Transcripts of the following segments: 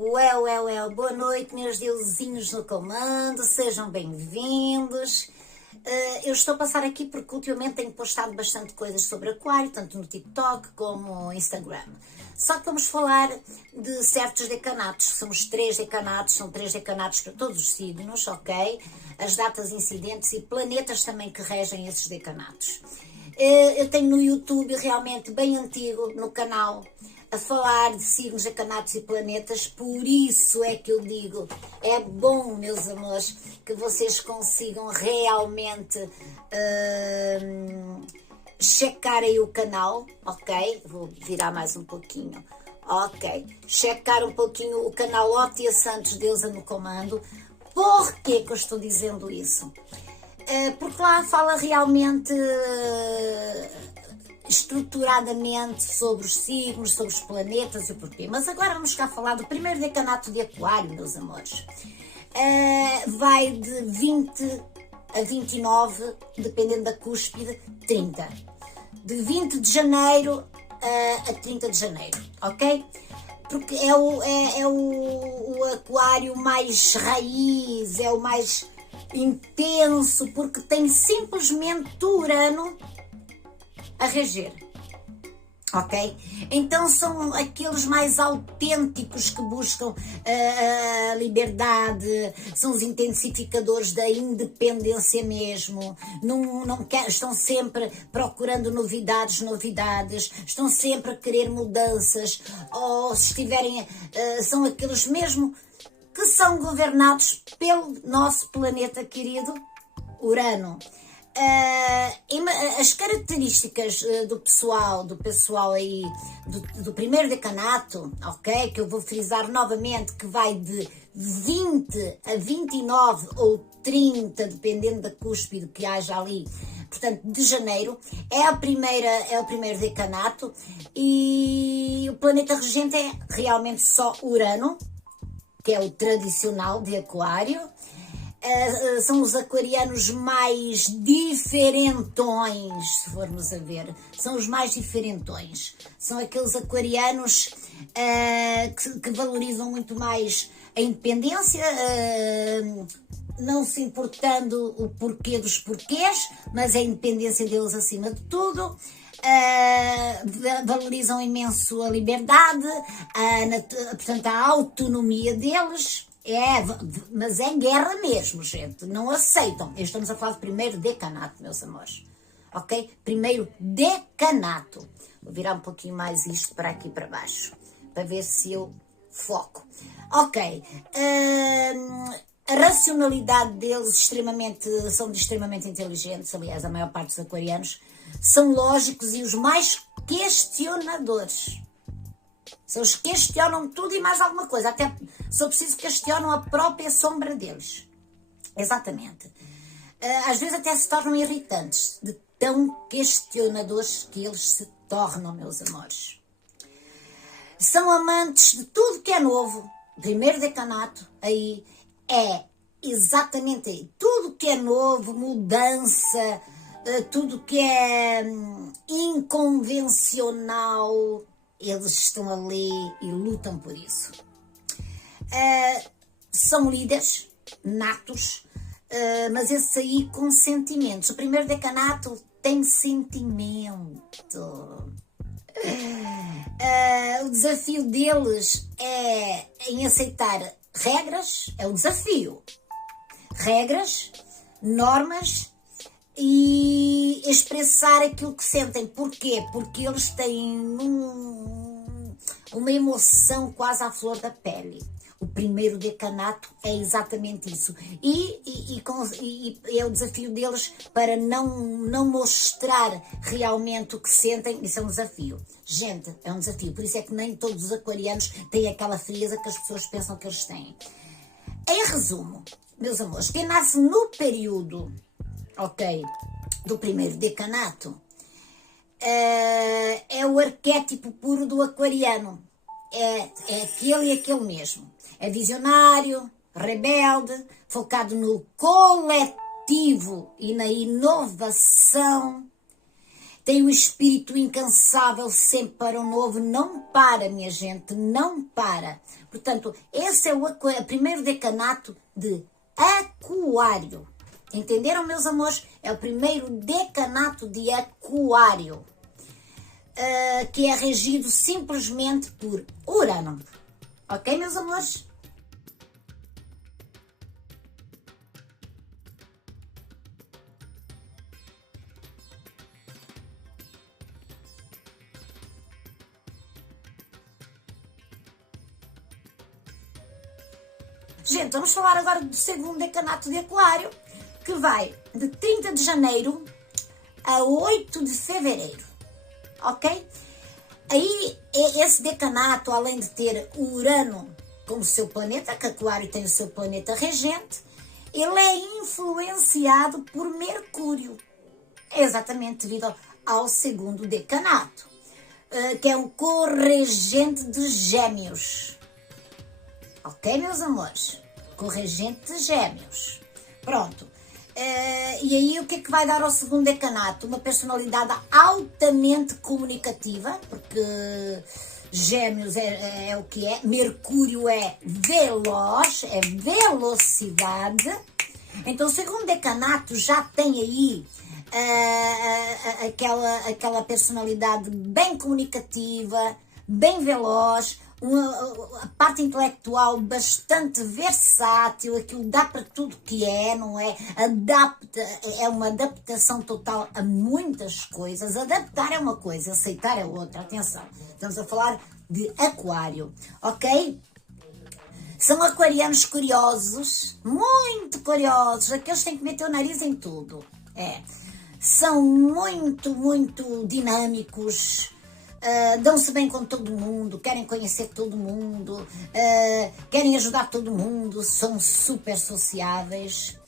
Boa noite, meus deusinhos no comando, sejam bem-vindos. Eu estou a passar aqui porque ultimamente tenho postado bastante coisas sobre aquário, tanto no TikTok como no Instagram. Só que vamos falar de certos decanatos, somos 3 decanatos, são 3 decanatos para todos os signos, ok? As datas incidentes e planetas também que regem esses decanatos. Eu tenho no YouTube, realmente bem antigo, no canal, a falar de signos, decanatos e planetas, por isso é que eu digo, é bom, meus amores, que vocês consigam realmente checar aí o canal, ok? Vou virar mais um pouquinho, ok? Checar um pouquinho o canal Ótia Santos, Deusa no Comando. Por que eu estou dizendo isso? Porque lá fala realmente estruturadamente sobre os signos, sobre os planetas e o porquê. Mas agora vamos cá falar do primeiro decanato de Aquário, meus amores. Vai de 20 a 29, dependendo da cúspide, 30. De 20 de janeiro a 30 de janeiro, ok? Porque é o aquário mais raiz, é o mais intenso, porque tem simplesmente Urano a reger, ok? Então são aqueles mais autênticos que buscam a liberdade, são os intensificadores da independência mesmo, estão sempre procurando novidades, estão sempre a querer mudanças, ou se estiverem, são aqueles mesmo que são governados pelo nosso planeta querido, Urano. As características do pessoal aí do primeiro decanato, ok, que eu vou frisar novamente, que vai de 20 a 29 ou 30, dependendo da cúspide que haja ali, portanto de janeiro, é o primeiro decanato, e o planeta regente é realmente só Urano, que é o tradicional de Aquário. São os aquarianos mais diferentões, se formos a ver, são os mais diferentões, são aqueles aquarianos que valorizam muito mais a independência, não se importando o porquê dos porquês, mas a independência deles acima de tudo. Valorizam imenso a liberdade, portanto a autonomia deles. Mas é guerra mesmo, gente. Não aceitam. Estamos a falar de primeiro decanato, meus amores. Ok? Primeiro decanato. Vou virar um pouquinho mais isto para aqui para baixo, para ver se eu foco. Ok. A racionalidade deles são extremamente inteligentes. Aliás, a maior parte dos aquarianos são lógicos e os mais questionadores. Eles questionam tudo e mais alguma coisa, até se eu preciso questionam a própria sombra deles. Exatamente. Às vezes até se tornam irritantes, de tão questionadores que eles se tornam, meus amores. São amantes de tudo que é novo. Primeiro decanato aí é exatamente aí. Tudo que é novo, mudança, tudo que é inconvencional, eles estão ali e lutam por isso. São líderes natos, mas esses aí com sentimentos. O primeiro decanato tem sentimento. O desafio deles é em aceitar regras, é o desafio. Regras, normas e expressar aquilo que sentem. Porquê? Porque eles têm uma emoção quase à flor da pele. O primeiro decanato é exatamente isso. E é o desafio deles para não mostrar realmente o que sentem. Isso é um desafio. Gente, é um desafio. Por isso é que nem todos os aquarianos têm aquela frieza que as pessoas pensam que eles têm. Em resumo, meus amores, quem nasce no período, ok, do primeiro decanato, é o arquétipo puro do aquariano. É aquele e aquele mesmo. É visionário, rebelde, focado no coletivo e na inovação. tem um espírito incansável sempre para o novo, não para, minha gente, não para. Portanto, esse é o primeiro decanato de Aquário. Entenderam, meus amores? É o primeiro decanato de Aquário, que é regido simplesmente por Urano. Ok, meus amores? Gente, vamos falar agora do segundo decanato de Aquário, que vai de 30 de janeiro a 8 de fevereiro, ok? Aí, esse decanato, além de ter Urano como seu planeta, que Aquário tem o seu planeta regente, ele é influenciado por Mercúrio, exatamente devido ao segundo decanato, que é um corregente de Gêmeos. Ok, meus amores? Corregente de Gêmeos. Pronto. E aí, o que é que vai dar ao segundo decanato? Uma personalidade altamente comunicativa, porque Gêmeos é o que é. Mercúrio é veloz, é velocidade. Então, o segundo decanato já tem aí aquela personalidade bem comunicativa, bem veloz, a parte intelectual bastante versátil, aquilo dá para tudo que é, não é? É uma adaptação total a muitas coisas. Adaptar é uma coisa, aceitar é outra. Atenção, estamos a falar de Aquário, ok? São aquarianos curiosos, muito curiosos, aqueles que têm que meter o nariz em tudo. São muito dinâmicos. Dão-se bem com todo mundo, querem conhecer todo mundo, querem ajudar todo mundo, são super sociáveis.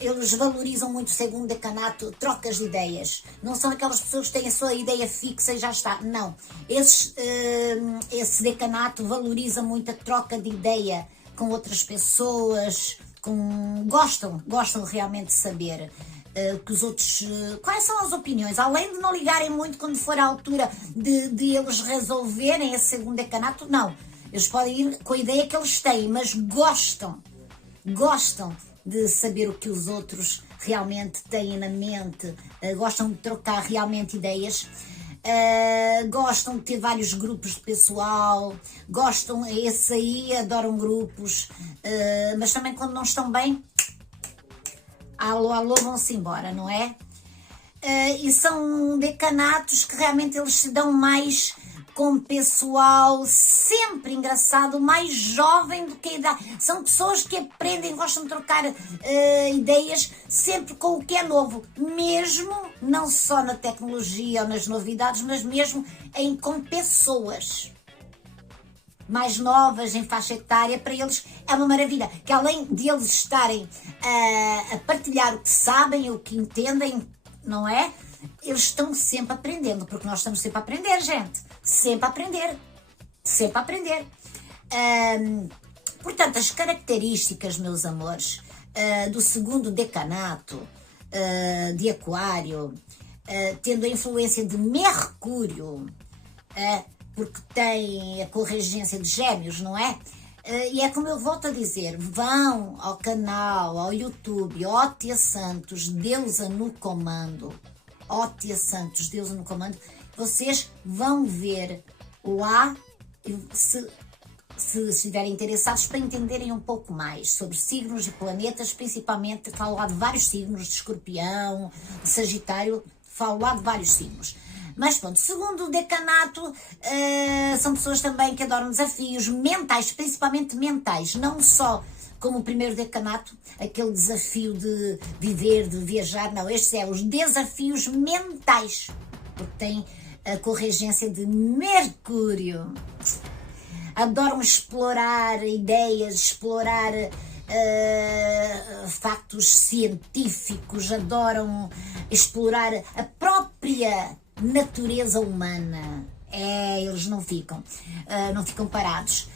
Eles valorizam muito o segundo decanato, trocas de ideias. Não são aquelas pessoas que têm a sua ideia fixa e já está. Não. Esse decanato valoriza muito a troca de ideia com outras pessoas, gostam realmente de saber que os outros, quais são as opiniões, além de não ligarem muito quando for a altura de eles resolverem esse segundo decanato, não, eles podem ir com a ideia que eles têm, mas gostam de saber o que os outros realmente têm na mente, gostam de trocar realmente ideias, gostam de ter vários grupos de pessoal, esse aí adoram grupos, mas também quando não estão bem, alô, vão-se embora, não é? E são decanatos que realmente eles se dão mais com pessoal sempre engraçado, mais jovem do que a idade. São pessoas que aprendem, gostam de trocar ideias sempre com o que é novo, mesmo não só na tecnologia ou nas novidades, mas mesmo com pessoas mais novas, em faixa etária. Para eles é uma maravilha, que além de eles estarem a partilhar o que sabem, o que entendem, não é? Eles estão sempre aprendendo, porque nós estamos sempre a aprender, gente. Sempre a aprender. Sempre a aprender. Portanto, as características, meus amores, do segundo decanato de Aquário, tendo a influência de Mercúrio, porque tem a corregência de Gêmeos, não é? E é como eu volto a dizer, vão ao canal, ao YouTube, Ótia Santos, Deusa no Comando, Ótia Santos, Deusa no Comando, vocês vão ver lá, se estiverem interessados, para entenderem um pouco mais sobre signos e planetas, principalmente falo lá de vários signos, de Escorpião, de Sagitário, falo lá de vários signos. Mas pronto, segundo o decanato, são pessoas também que adoram desafios mentais, principalmente mentais, não só como o primeiro decanato, aquele desafio de viver, de viajar, não, estes são os desafios mentais, porque tem a corregência de Mercúrio. Adoram explorar ideias, explorar factos científicos, adoram explorar a própria natureza humana. Eles não ficam parados.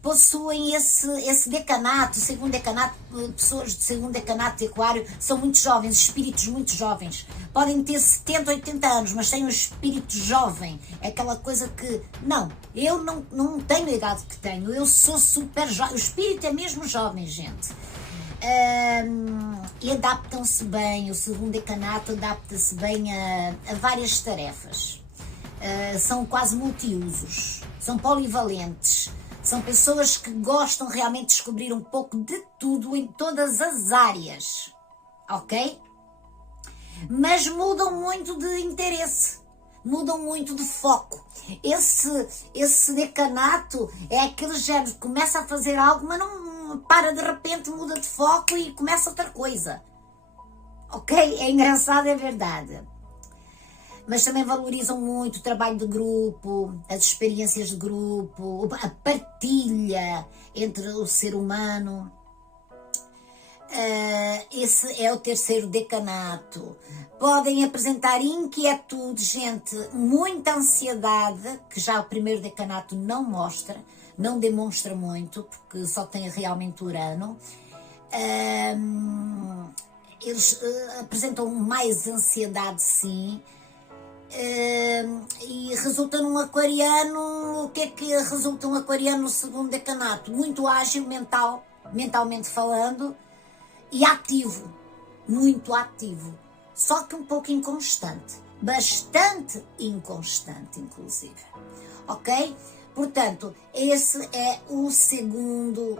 possuem esse decanato, segundo decanato, pessoas de segundo decanato de Aquário são muito jovens, espíritos muito jovens. Podem ter 70, 80 anos, mas têm um espírito jovem. É aquela coisa que, não, eu não tenho a idade que tenho, eu sou super jovem. O espírito é mesmo jovem, gente. E adaptam-se bem, o segundo decanato adapta-se bem a várias tarefas. São quase multiusos, são polivalentes. São pessoas que gostam realmente de descobrir um pouco de tudo em todas as áreas, ok? Mas mudam muito de interesse, mudam muito de foco. Esse decanato é aquele género que começa a fazer algo, mas não para, de repente muda de foco e começa outra coisa, ok? É engraçado, é verdade. Mas também valorizam muito o trabalho de grupo, as experiências de grupo, a partilha entre o ser humano. Esse é o terceiro decanato. Podem apresentar inquietude, gente, muita ansiedade, que já o primeiro decanato não mostra, não demonstra muito, porque só tem realmente Urano. Eles apresentam mais ansiedade, sim. E resulta num aquariano. O que é que resulta um aquariano no segundo decanato? Muito ágil mentalmente falando, e ativo, muito ativo, só que um pouco inconstante, bastante inconstante inclusive, ok? Portanto, esse é o segundo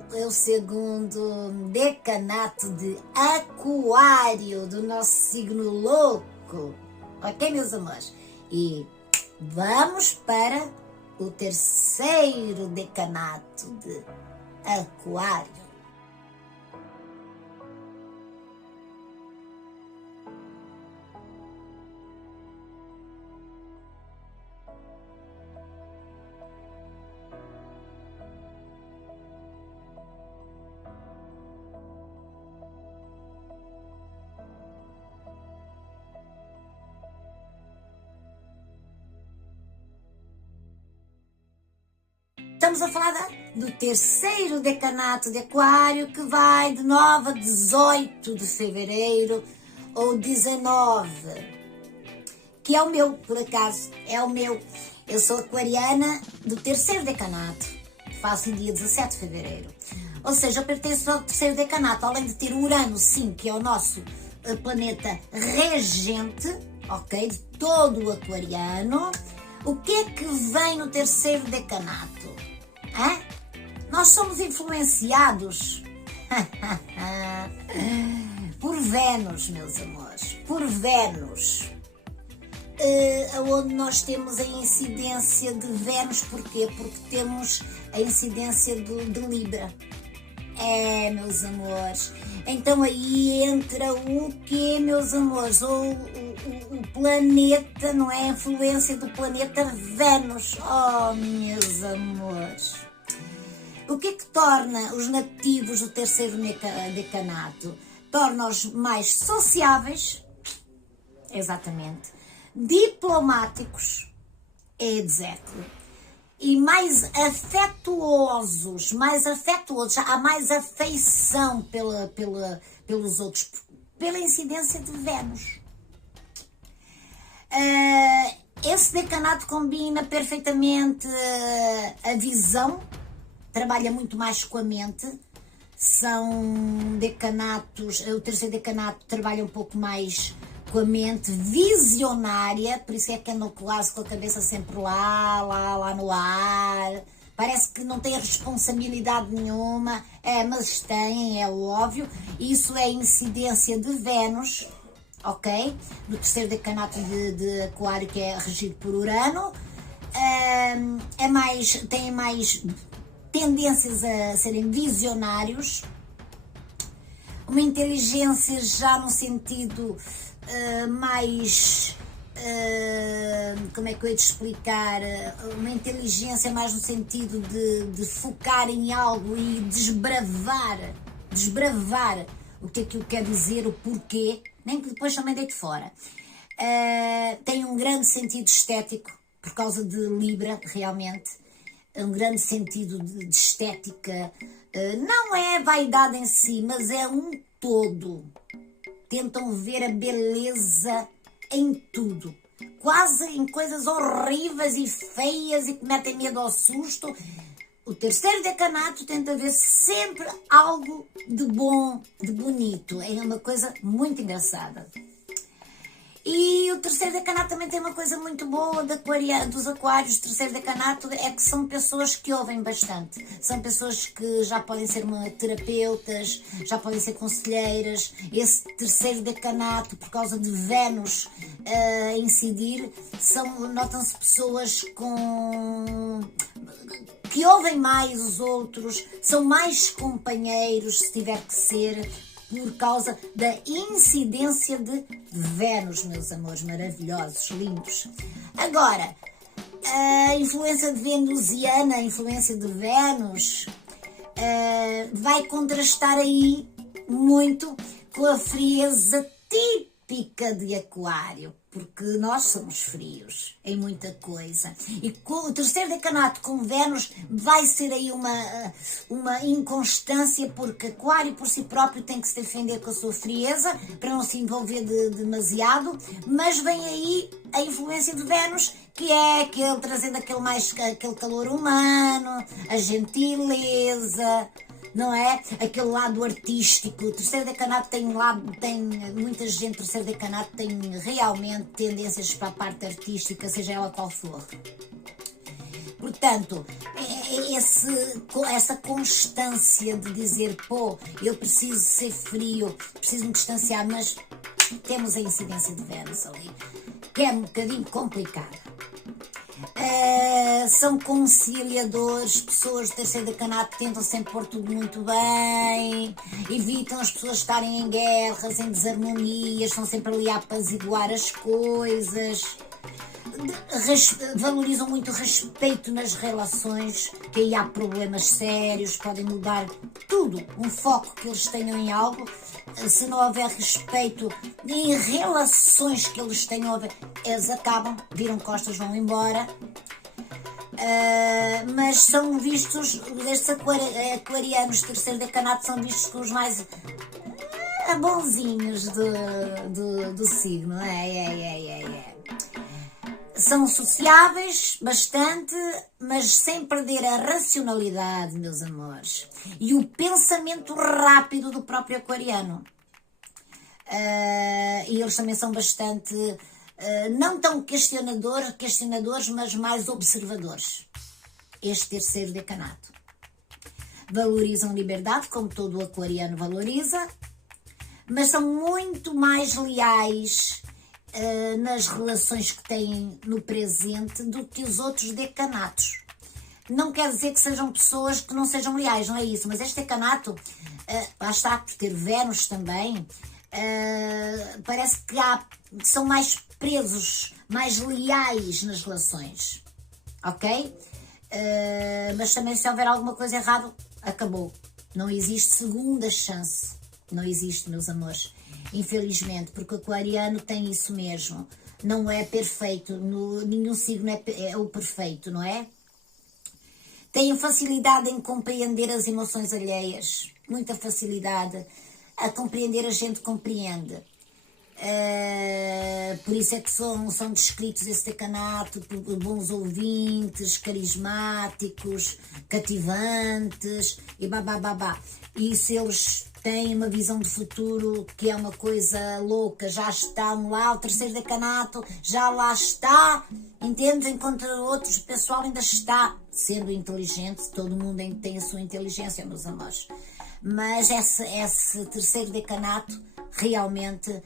decanato de Aquário, do nosso signo louco, ok, meus amores? E vamos para o terceiro decanato de Aquário. Estamos a falar do terceiro decanato de Aquário, que vai de 9 a 18 de fevereiro, ou 19, que é o meu, por acaso, é o meu. Eu sou aquariana do terceiro decanato, faço em dia 17 de fevereiro. Ou seja, eu pertenço ao terceiro decanato, além de ter Urano, sim, que é o nosso planeta regente, ok, de todo o aquariano. O que é que vem no terceiro decanato? Nós somos influenciados por Vênus, meus amores, por Vênus, onde nós temos a incidência de Vênus. Porquê? Porque temos a incidência de Libra. Meus amores, então aí entra o quê, meus amores? O planeta, não é? A influência do planeta Vênus. Oh, meus amores. O que é que torna os nativos do terceiro decanato? Torna-os mais sociáveis, exatamente, diplomáticos, e mais afetuosos, há mais afeição pelos outros, pela incidência de Vênus. Esse decanato combina perfeitamente a visão, trabalha muito mais com a mente. São decanatos, o terceiro decanato trabalha um pouco mais com a mente visionária, por isso é que andam quase com a cabeça sempre lá no ar. Parece que não têm responsabilidade nenhuma, mas têm, é óbvio. Isso é incidência de Vênus, ok? Do terceiro decanato de Aquário, que é regido por Urano. Têm mais tendências a serem visionários, uma inteligência já no sentido mais, como é que eu ia te explicar, uma inteligência mais no sentido de focar em algo e desbravar o que aquilo quer dizer, o porquê, nem que depois também deite fora. Tem um grande sentido estético por causa de Libra, realmente. um grande sentido de estética. Não é vaidade em si, mas é um todo. Tentam ver a beleza em tudo. Quase em coisas horríveis e feias e que metem medo ao susto. O terceiro decanato tenta ver sempre algo de bom, de bonito. É uma coisa muito engraçada. E o terceiro decanato também tem uma coisa muito boa dos aquários. O terceiro decanato é que são pessoas que ouvem bastante. São pessoas que já podem ser terapeutas, já podem ser conselheiras. Esse terceiro decanato, por causa de Vênus a incidir, notam-se pessoas que ouvem mais os outros, são mais companheiros, se tiver que ser, por causa da incidência de Vênus, meus amores maravilhosos, lindos. Agora, a influência de venusiana, a influência de Vênus, vai contrastar aí muito com a frieza típica de Aquário, porque nós somos frios em muita coisa. E com o terceiro decanato com Vênus vai ser aí uma inconstância, porque Aquário por si próprio tem que se defender com a sua frieza para não se envolver demasiado, mas vem aí a influência de Vênus, que é trazendo aquele calor humano, a gentileza, não é? Aquele lado artístico. O terceiro decanato tem muita gente, o terceiro decanato tem realmente tendências para a parte artística, seja ela qual for. Portanto, essa constância de dizer, eu preciso ser frio, preciso me distanciar, mas temos a incidência de Vênus ali, que é um bocadinho complicada. São conciliadores, pessoas do terceiro decanato que tentam sempre pôr tudo muito bem, evitam as pessoas estarem em guerras, em desarmonias, estão sempre ali a apaziguar as coisas, valorizam muito o respeito nas relações, que aí há problemas sérios, podem mudar tudo, um foco que eles tenham em algo. Se não houver respeito em relações que eles tenham, eles acabam, viram costas, vão embora. Mas são vistos, estes aquarianos terceiro decanato são vistos como os mais bonzinhos do signo. São sociáveis bastante, mas sem perder a racionalidade, meus amores, e o pensamento rápido do próprio aquariano. E eles também são bastante, não tão questionadores, mas mais observadores. Este terceiro decanato. Valorizam liberdade, como todo o aquariano valoriza, mas são muito mais leais nas relações que têm no presente do que os outros decanatos. Não quer dizer que sejam pessoas que não sejam leais, não é isso, mas este decanato, lá está, por ter Vênus também, parece que são mais presos, mais leais nas relações, ok? Mas também se houver alguma coisa errada, acabou. Não existe segunda chance, não existe, meus amores. Infelizmente, porque o aquariano tem isso mesmo, não é perfeito, nenhum signo é o perfeito, não é? Tem facilidade em compreender as emoções alheias, muita facilidade a compreender, a gente compreende. Por isso é que são descritos esse decanato por bons ouvintes, carismáticos, cativantes e babá. E se eles têm uma visão de futuro que é uma coisa louca, já estão lá, o terceiro decanato já lá está, entende? Enquanto outros, o pessoal ainda está sendo inteligente, todo mundo tem a sua inteligência, meus amores. Mas esse terceiro decanato realmente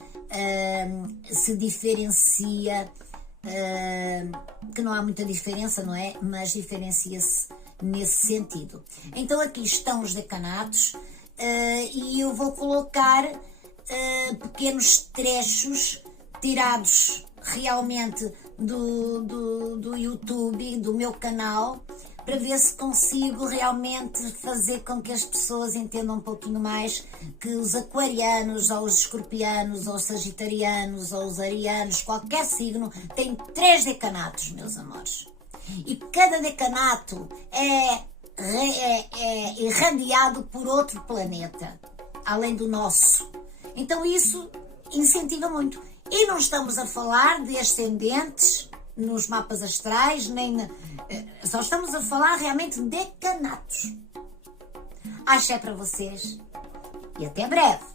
se diferencia, que não há muita diferença, não é? Mas diferencia-se nesse sentido. Então aqui estão os decanatos. E eu vou colocar pequenos trechos tirados realmente do YouTube, do meu canal, para ver se consigo realmente fazer com que as pessoas entendam um pouquinho mais que os aquarianos, ou os escorpianos, ou os sagitarianos, ou os arianos, qualquer signo, tem 3 decanatos, meus amores. E cada decanato é irradiado por outro planeta, além do nosso. Então isso incentiva muito. E não estamos a falar de ascendentes nos mapas astrais, só estamos a falar realmente de decanatos. Axé para vocês e até breve.